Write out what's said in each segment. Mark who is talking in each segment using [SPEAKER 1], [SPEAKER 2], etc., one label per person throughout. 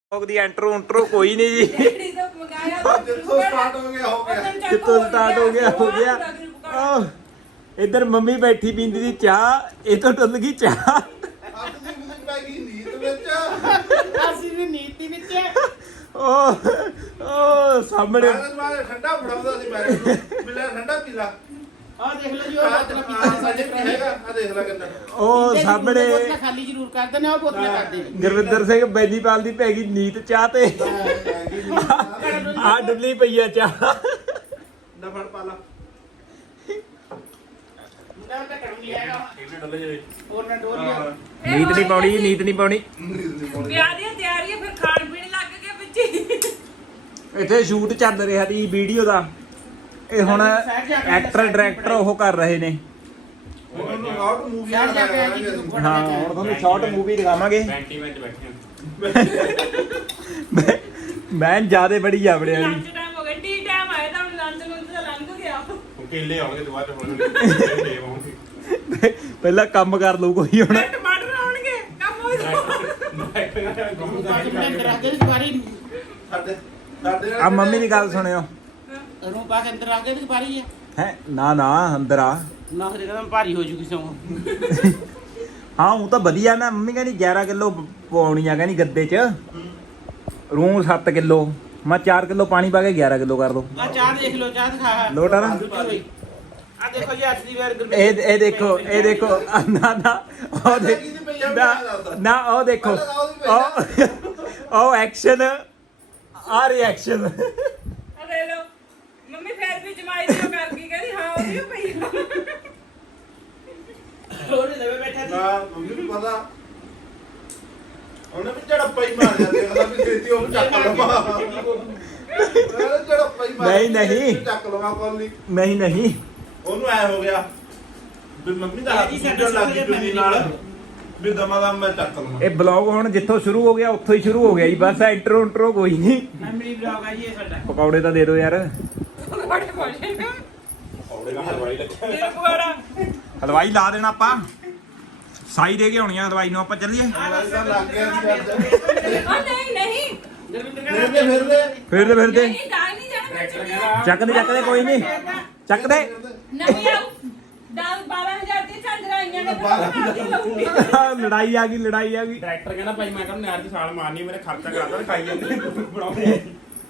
[SPEAKER 1] ਦੀ ਐਂਟਰੋ ਕੋਈ ਨਹੀਂ ਜੀ।
[SPEAKER 2] ਜਿੱਥੋਂ ਸਟਾਰਟ ਹੋ ਗਿਆ ਹੋ ਗਿਆ।
[SPEAKER 1] ਕਿੱਥੋਂ ਸਟਾਰਟ ਹੋ ਗਿਆ। ਇੱਧਰ ਮੰਮੀ ਬੈਠੀ ਪੀਂਦੀ ਦੀ ਚਾਹ, ਇਹ ਤੋਂ ਟੁੱਲ ਗਈ ਚਾਹ।
[SPEAKER 2] ਅੱਜ ਦੀ ਮਿਊਜ਼ਿਕ ਪੈ ਗਈ ਨੀਤ ਵਿੱਚ।
[SPEAKER 3] ਅਸੀਂ ਵੀ ਨੀਤੀ ਵਿੱਚ
[SPEAKER 1] ਉਹ ਸਾਹਮਣੇ
[SPEAKER 2] ਮੈਂ ਠੰਡਾ ਫੜਾਉਂਦਾ ਸੀ ਮੈਂ ਮਿਲਿਆ ਠੰਡਾ ਪੀ ਲਾ।
[SPEAKER 3] ਆਹ ਦੇਖ ਲਓ ਜੀ ਉਹ ਬੋਤਲਾਂ ਪੀਂਦੇ ਸਾਡੇ
[SPEAKER 2] ਹੈਗਾ ਆ ਦੇਖ ਲੈ ਕਿੰਨਾ।
[SPEAKER 1] ਉਹ ਸਾਹਮਣੇ
[SPEAKER 3] ਬੋਤਲਾਂ ਖਾਲੀ ਜ਼ਰੂਰ ਕਰਦੇ ਨੇ, ਉਹ ਬੋਤਲਾਂ ਕਰਦੇ ਨੇ।
[SPEAKER 1] ਗੁਰਵਿੰਦਰ ਸਿੰਘ ਬੈਲੀਪਾਲ ਦੀ ਪੈ ਗਈ ਨੀਤ ਚਾਹ ਤੇ ਆ ਡੁੱਲੀ ਪਈ ਆ ਚਾਹ।
[SPEAKER 2] ਨਾ ਫੜ ਪਾ ਲਾ।
[SPEAKER 3] ਮੁੰਡਾ ਤਾਂ ਕੰਮ ਨਹੀਂ ਹੈਗਾ ਹੋਰ ਨਾ ਡੋਰੀਆ
[SPEAKER 1] ਨੀਤ ਨਹੀਂ ਪਾਉਣੀ, ਨੀਤ ਨਹੀਂ ਪਾਉਣੀ।
[SPEAKER 4] ਤਿਆਰੀਆਂ ਫਿਰ ਖਾਣ ਪੀਣ ਲੱਗ ਗਏ ਵਿੱਚ
[SPEAKER 1] ਇੱਥੇ ਸ਼ੂਟ ਚੱਲ ਰਿਹਾ ਦੀ ਵੀਡੀਓ ਦਾ। ਇਹ ਹੁਣ ਐਕਟਰ ਡਾਇਰੈਕਟਰ ਉਹ ਕਰ ਰਹੇ ਨੇ।
[SPEAKER 2] ਉਹਨੂੰ ਆਊਟ ਮੂਵੀ
[SPEAKER 3] ਸ਼ਹਿਰ ਜਾ ਕੇ ਜੀ ਤੂੰ
[SPEAKER 1] ਹਾਂ ਹੁਣ ਤੁਹਾਨੂੰ ਸ਼ਾਰਟ ਮੂਵੀ ਦਿਖਾਵਾਂਗੇ। ਮੈਂ ਜਿਆਦੇ ਬੜੀ ਆਪਣੇ ਵਾਲੀ।
[SPEAKER 4] ਲੰਚ ਟਾਈਮ ਹੋ ਗਿਆ, ਟੀ ਟਾਈਮ ਆਇਆ ਤਾਂ ਹੁਣ ਲੰਚ ਤਾਂ ਲੰਘ ਗਿਆ।
[SPEAKER 5] ਕੇਲੇ ਆਉਣਗੇ ਦੁਬਾਰਾ ਹੁਣ
[SPEAKER 1] ਪਹਿਲਾਂ ਕੰਮ ਕਰ ਲਊ ਕੋਈ ਹੁਣ।
[SPEAKER 4] ਟਮਾਟਰ ਆਉਣਗੇ, ਕੰਮ ਹੋ ਜਾਊਗਾ।
[SPEAKER 3] ਅੰਦਰ ਆ ਕੇ ਦੁਬਾਰੀ
[SPEAKER 2] ਸਾਡੇ ਸਾਡੇ
[SPEAKER 1] ਆ ਮੰਮੀ ਦੀ ਗੱਲ ਸੁਣਿਓ।
[SPEAKER 3] ਰੂਮ ਪਾ ਕੇ ਅੰਦਰ ਆ ਕੇ ਦੁਬਾਰੀ ਹੈ
[SPEAKER 1] ਹੈ ਨਾ ਅੰਦਰ ਆ।
[SPEAKER 3] ਨਾ ਫਿਰ ਕਹਿੰਦਾ ਭਾਰੀ ਹੋ ਜੂਗੀ ਸੌਂ।
[SPEAKER 1] ਹਾਂ ਉਹ ਤਾਂ ਵਧੀਆ ਨਾ। ਮੰਮੀ ਕਹਿੰਦੀ 11 ਕਿਲੋ ਪਾਉਣੀ ਆ, ਕਹਿੰਦੀ ਗੱਦੇ 'ਚ ਰੂੰ 7 ਕਿਲੋ। ਮੈਂ 4 ਕਿਲੋ ਪਾਣੀ ਪਾ ਕੇ 11 ਕਿਲੋ ਕਰ ਦੋ।
[SPEAKER 3] ਆ ਚਾਹ ਦੇਖ ਲਓ, ਚਾਹ ਦਿਖਾ।
[SPEAKER 1] ਲੋਟ ਆ ਨਾ।
[SPEAKER 3] ਆ ਦੇਖੋ ਜੀ ਅਸਲੀ ਵਾਰ
[SPEAKER 1] ਇਹ ਦੇਖੋ ਨਾ ਉਹ ਦੇਖ ਨਾ ਉਹ ਦੇਖੋ ਉਹ ਐਕਸ਼ਨ ਆ ਰਿਐਕਸ਼ਨ।
[SPEAKER 4] ਆ ਲੈ ਲਓ, ਮੰਮੀ ਫੇਰ ਵੀ ਜਮਾਈ ਦੀ ਉਹ ਕਰ ਗਈ, ਕਹਿੰਦੀ ਹਾਂ ਉਹ ਵੀ ਪਈ ਆ।
[SPEAKER 3] ਲੋੜੇ ਲਵੇ ਬੈਠਾ ਸੀ।
[SPEAKER 2] ਨਾ ਮੰਮੀ ਨੂੰ ਪਤਾ ਉਹਨੇ ਵੀ ਝੜਪਾ ਹੀ ਮਾਰਿਆ ਦੇਖਦਾ ਵੀ ਛੇਤੀ ਉਹ ਚੱਕ ਲਵਾਂ। ਝੜਪਾ ਹੀ ਮਾਰਿਆ
[SPEAKER 1] ਨਹੀਂ।
[SPEAKER 2] ਚੱਕ ਲਵਾਂ ਕੋਲੀ।
[SPEAKER 1] ਨਹੀਂ
[SPEAKER 2] ਉਹਨੂੰ ਐ ਹੋ ਗਿਆ ਵੀ ਮੰਮੀ ਦਾ ਹੱਥ ਸੁੱਜਣ ਲੱਗ ਗਈ ਚੁੰਨੀ ਨਾਲ ਵੀ ਦਮਾ ਦਮ ਮੈਂ ਚੱਕ ਲਵਾਂ।
[SPEAKER 1] ਇਹ ਬਲੌਗ ਹੁਣ ਜਿੱਥੋਂ ਸ਼ੁਰੂ ਹੋ ਗਿਆ ਉੱਥੋਂ ਹੀ ਸ਼ੁਰੂ ਹੋ ਗਿਆ ਜੀ। ਬਸ ਇੰਟਰੋ ਕੋਈ ਨਹੀਂ।
[SPEAKER 3] ਮੈਮਰੀ ਬਲੌਗ ਆ ਜੀ ਇਹ ਸਾਡਾ।
[SPEAKER 1] ਪਕੌੜੇ ਤਾਂ ਦੇ ਦਿਓ ਯਾਰ।
[SPEAKER 4] ਬੜੇ ਬੋਲੇ
[SPEAKER 5] ਔੜੇ ਨਾਲ ਹਲਵਾਈ ਲੱਗਾ
[SPEAKER 4] ਤੇਰੇ ਪਕੌੜਾ
[SPEAKER 1] ਹਲਵਾਈ ਲਾ ਦੇਣਾ ਆਪਾਂ। ਸਾਈ ਦੇ ਕੇ ਆਉਣੀ ਆ ਹਲਵਾਈ ਨੂੰ। ਆਪਾਂ ਚੱਲੀਏ
[SPEAKER 2] ਇਹਦਾ ਲੱਗ ਗਿਆ ਸੀ ਅੱਜ।
[SPEAKER 4] ਉਹ ਨਹੀਂ
[SPEAKER 1] ਫਿਰਦੇ
[SPEAKER 4] ਨਹੀਂ ਦਾਲ ਨਹੀਂ ਜਾਣਾ।
[SPEAKER 1] ਚੱਕਦੇ ਕੋਈ ਨਹੀਂ ਚੱਕਦੇ।
[SPEAKER 4] ਨਵੀਂ ਆਉ ਦਾਲ 12000 ਦੀ ਝਾਂਜਰਾਂ ਆਈਆਂ ਨੇ, ਲਾਉਂਗੀ।
[SPEAKER 1] ਲੜਾਈ ਆ ਗਈ
[SPEAKER 5] ਡਾਇਰੈਕਟਰ ਕਹਿੰਦਾ ਭਾਈ ਮੈਂ ਕਹਿੰਦਾ ਨਹਿਰ 'ਚ ਛਾਲ ਮਾਰਨੀ, ਮੇਰੇ ਖਰਚਾ ਕਰਾਤਾ ਖਾਈ ਜਾਂਦੇ ਬਣਾਉਂਦੇ।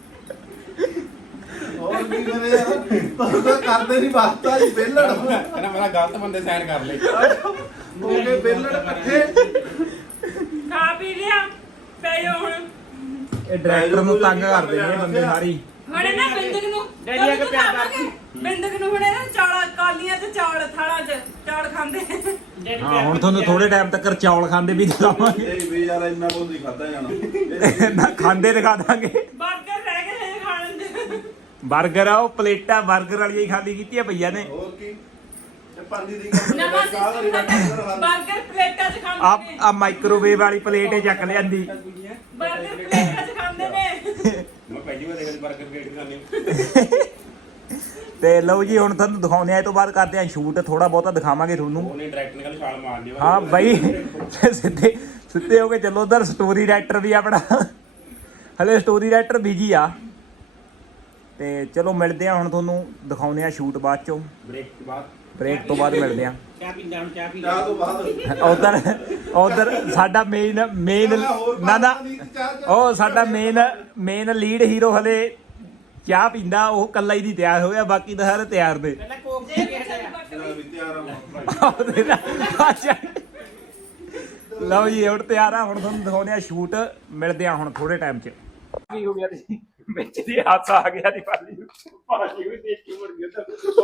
[SPEAKER 2] ਹੋਰ ਕੀ ਕਰੇ ਯਾਰ ਤੂੰ ਤਾਂ ਕਰਦੇ ਨਹੀਂ ਵਾਸਤਾ ਜੀ ਬੇਲੜ
[SPEAKER 5] ਕਹਿੰਦਾ ਮੇਰਾ ਗਲਤ ਬੰਦੇ ਸਾਈਨ ਕਰ ਲਏ।
[SPEAKER 2] ਮੋਗੇ ਬੇਲੜ ਇਕੱਠੇ।
[SPEAKER 4] ਖਾ ਪੀ ਲਿਆ ਪੈ ਜਾਓ ਹੁਣ।
[SPEAKER 1] ਇਹ ਡਾਇਰੈਕਟਰ ਨੂੰ ਤੰਗ ਕਰਦੇ ਨੇ ਬੰਦੇ ਸਾਰੀ।
[SPEAKER 4] ਹੁਣੇ ਨਾ ਬਿੰਦਕ ਨੂੰ
[SPEAKER 3] ਡੈਡੀ ਆ ਕੇ ਪਿਆਰ ਕਰਦੀ।
[SPEAKER 4] ਬਿੰਦਕ ਨੂੰ ਹੁਣੇ ਨਾ ਚੌਲ ਕਾਲੀਆਂ ਤੇ ਚੌਲ ਥਾਲਾਂ 'ਚ ਚੌਲ ਖਾਂਦੇ।
[SPEAKER 1] ਹਾਂ ਹੁਣ ਤੁਹਾਨੂੰ ਥੋੜੇ ਟਾਈਮ ਤੱਕ ਚੌਲ ਖਾਂਦੇ ਵੀ ਦਿਖਾਵਾਂਗੇ।
[SPEAKER 2] ਇਹ ਵੀ ਯਾਰ ਇੰਨਾ ਕੁਝ ਨਹੀਂ ਖਾਦਾ ਜਾਣਾ।
[SPEAKER 1] ਨਾ ਖਾਂਦੇ ਦਿਖਾ ਦਾਂਗੇ।
[SPEAKER 4] ਬਰਗਰ ਰਹਿ ਗਏ ਨੇ ਖਾਣ ਦੇ।
[SPEAKER 1] 버ਗਰ ਆ ਉਹ ਪਲੇਟਾਂ 버ਗਰ ਵਾਲੀਆਂ ਹੀ ਖਾਲੀ ਕੀਤੀਆਂ ਪਈਆਂ ਨੇ।
[SPEAKER 2] ਹੋਰ ਕੀ ਇਹ ਪਾਣੀ ਦੀ
[SPEAKER 4] ਨਵਾਂ ਸਿਸਟਮ ਸਾਡਾ ਬਰਗਰ ਪਲੇਟਾਂ 'ਚ ਖਾਂਦੇ ਨੇ।
[SPEAKER 1] ਆ ਮਾਈਕ੍ਰੋਵੇਵ ਵਾਲੀ ਪਲੇਟ ਹੀ ਚੱਕ ਲਿਆਂਦੀ।
[SPEAKER 4] ਬਰਗਰ ਪਲੇਟਾਂ 'ਚ ਖਾਂਦੇ ਨੇ।
[SPEAKER 5] ਮੈਂ ਪਹਿਲੀ ਵਾਰ ਦੇਖਿਆ ਬਰਗਰ ਪਲੇਟ ਖਾਣੇ।
[SPEAKER 1] ਤੇ ਲਓ ਜੀ ਹੁਣ ਤੁਹਾਨੂੰ ਦਿਖਾਉਂਦੇ ਆ। ਇਹ ਤੋਂ ਬਾਅਦ ਕਰਦੇ ਆ ਸ਼ੂਟ। ਥੋੜਾ ਬਹੁਤਾ ਦਿਖਾਵਾਂਗੇ ਤੁਹਾਨੂੰ।
[SPEAKER 5] ਉਹਨੇ ਡਾਇਰੈਕਟਰ ਨੇ ਕਹਿੰਦਾ ਛਾਲ ਮਾਰਨੀ।
[SPEAKER 1] ਹਾਂ ਬਾਈ ਸਿੱਧੇ ਹੋ ਕੇ ਚੱਲੋ। ਉਧਰ ਸਟੋਰੀ ਰਾਈਟਰ ਵੀ ਆਪਣਾ ਹਲੇ ਸਟੋਰੀ ਰਾਈਟਰ ਬਿਜੀ ਆ। ਤੇ ਚਲੋ ਮਿਲਦੇ ਆ ਹੁਣ ਤੁਹਾਨੂੰ ਦਿਖਾਉਂਦੇ ਆ ਸ਼ੂਟ ਬਾਅਦ ਚੋਂ। ਬ੍ਰੇਕ ਤੋਂ ਬਾਅਦ ਮਿਲਦੇ ਆ।
[SPEAKER 3] ਚਾਹ ਪੀਂਦਾ ਹੁਣ ਚਾਹ ਪੀ
[SPEAKER 2] ਚਾਹ ਤੋਂ ਬਾਅਦ
[SPEAKER 1] ਉਧਰ ਸਾਡਾ ਮੇਨ ਨਾ ਉਹ ਸਾਡਾ ਮੇਨ ਲੀਡ ਹੀਰੋ ਹਲੇ ਚਾਹ ਪੀਂਦਾ। ਉਹ ਕੱਲਾ ਹੀ ਨਹੀਂ ਤਿਆਰ ਹੋਇਆ, ਬਾਕੀ ਤਾਂ ਸਾਰੇ ਤਿਆਰ ਨੇ।
[SPEAKER 3] ਪਹਿਲਾਂ ਕੋਕ ਦੇ ਕੇ ਹਟਿਆ।
[SPEAKER 2] ਵੀ ਤਿਆਰ ਆ।
[SPEAKER 1] ਲਓ ਜੀ ਹੁਣ ਤਿਆਰ ਆ। ਹੁਣ ਤੁਹਾਨੂੰ ਦਿਖਾਉਂਦੇ ਆ ਸ਼ੂਟ। ਮਿਲਦੇ ਆ ਹੁਣ ਥੋੜੇ ਟਾਈਮ 'ਚ। ਕੀ ਹੋ ਗਿਆ ਜੀ ਵਿੱਚ ਦੀ ਹਾਦਸਾ ਆ ਗਿਆ ਦੀ ਪਾਲੀ
[SPEAKER 5] ਭਾਜੀ ਵੀ ਦੇਖ ਕੇ ਮੁੜ ਗਿਆ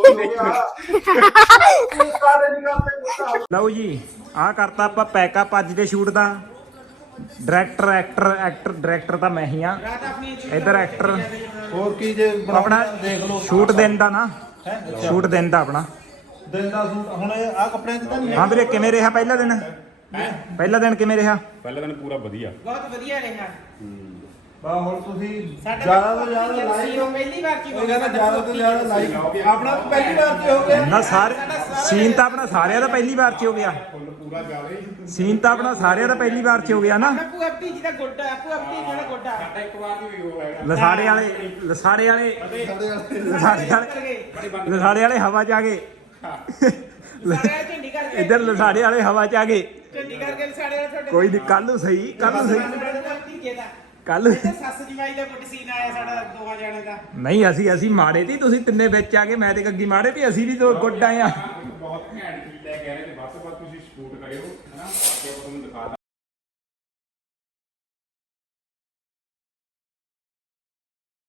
[SPEAKER 1] ਲਓ ਜੀ ਆਹ ਕਰਤਾ ਆਪਾਂ ਪੈਕਅਪ ਅੱਜ ਦੇ ਸ਼ੂਟ ਦਾ। ਡਾਇਰੈਕਟਰ ਤਾਂ ਮੈਂ ਹੀ ਆ। ਇੱਧਰ ਐਕਟਰ
[SPEAKER 2] ਹੋਰ ਕੀ ਜੇ
[SPEAKER 1] ਆਪਣਾ
[SPEAKER 2] ਦੇਖ ਲਓ
[SPEAKER 1] ਸ਼ੂਟ ਦਿਨ ਦਾ ਨਾ। ਸ਼ੂਟ ਦਿਨ ਦਾ ਆਪਣਾ
[SPEAKER 2] ਦਿਨ ਦਾ ਸੂਟ ਹੁਣ ਆ ਕੱਪੜਿਆਂ 'ਚ ਤਾਂ ਨਹੀਂ
[SPEAKER 1] ਹਾਂ ਵੀਰੇ ਕਿਵੇਂ ਰਿਹਾ ਪਹਿਲਾ ਦਿਨ? ਪਹਿਲਾ ਦਿਨ ਕਿਵੇਂ ਰਿਹਾ?
[SPEAKER 5] ਪਹਿਲਾਂ ਦਿਨ ਪੂਰਾ ਵਧੀਆ।
[SPEAKER 3] ਬਹੁਤ ਵਧੀਆ ਰਿਹਾ।
[SPEAKER 2] ਬਾ ਹੁਣ ਤੁਸੀਂ
[SPEAKER 3] ਸਾਡਾ
[SPEAKER 2] ਜ਼ਿਆਦਾ ਤੋਂ ਜ਼ਿਆਦਾ ਲਾਈਕ
[SPEAKER 3] ਪਹਿਲੀ ਵਾਰ ਕੀ
[SPEAKER 2] ਉਹ ਕਹਿੰਦਾ ਜ਼ਿਆਦਾ ਤੋਂ ਜ਼ਿਆਦਾ ਲਾਈਕ ਆਪਣਾ ਵੀ ਪਹਿਲੀ ਵਾਰ ਤੇ ਹੋ ਗਿਆ
[SPEAKER 1] ਨਾ ਸੀਨ ਤਾਂ ਆਪਣਾ ਸਾਰਿਆਂ ਦਾ ਪਹਿਲੀ ਵਾਰ ਚ ਹੋ ਗਿਆ
[SPEAKER 5] ਫੁੱਲ ਪੂਰਾ ਜਾਵੇ
[SPEAKER 1] ਸੀਨ ਤਾਂ ਆਪਣਾ ਸਾਰਿਆਂ ਦਾ ਪਹਿਲੀ ਵਾਰ ਚ ਹੋ ਗਿਆ ਨਾ
[SPEAKER 3] ਭੂਆ ਭਤੀਜੀ ਦਾ ਗੋਡਾ ਭੂਆ ਭਤੀਜੀ ਦਾ ਗੋਡਾ
[SPEAKER 5] ਸਾਡਾ ਇੱਕ ਵਾਰ ਦੀ ਵੀ ਹੋ ਹੈਗਾ
[SPEAKER 1] ਲਸਾੜੇ ਵਾਲੇ ਲਸਾੜੇ ਵਾਲੇ ਲਸਾੜੇ ਵਾਲੇ ਹਵਾ ਚ ਆ ਗਏ
[SPEAKER 3] ਸਾਡੇ ਵਾਲੇ ਝੰਡੀ ਕਰਕੇ
[SPEAKER 1] ਇੱਧਰ ਲਸਾੜੇ ਵਾਲੇ ਹਵਾ ਚ ਆ ਗਏ
[SPEAKER 3] ਝੰਡੀ ਕਰਕੇ ਸਾਡੇ ਵਾਲੇ ਤੁਹਾਡੇ
[SPEAKER 1] ਕੋਈ ਨਹੀਂ ਕੱਲ ਨੂੰ ਸਹੀ ਕੱਲ ਨੂੰ ਸਹੀ
[SPEAKER 3] ਭਤੀਜੇ ਦਾ
[SPEAKER 1] ਕੱਲ
[SPEAKER 3] ਇੱਧਰ ਸੱਸ ਜਮਾਈ ਦਾ ਗੁੱਟ ਸੀਨ ਆਇਆ ਸਾਡਾ ਦੋਵਾਂ ਜਾਣੇ ਦਾ
[SPEAKER 1] ਨਹੀਂ ਅਸੀਂ ਮਾੜੇ ਤੀ ਤੁਸੀਂ ਤਿੰਨੇ ਵਿੱਚ ਆ ਕੇ ਮੈਂ ਤੇ ਗੱਗੀ ਮਾੜੇ ਤੀ ਅਸੀਂ ਵੀ ਦੋ ਗੁੱਡ ਆਏ ਆ
[SPEAKER 5] ਬਹੁਤ ਘੈਂਟ ਚੀਜ਼ ਲੈ ਕੇ ਆ ਰਹੇ ਨੇ ਬਸ ਤੁਸੀਂ ਸ਼ੂਟ ਕਰਿਓ ਹਨਾ ਤੇ ਉਹ ਤੁਹਾਨੂੰ ਦਿਖਾ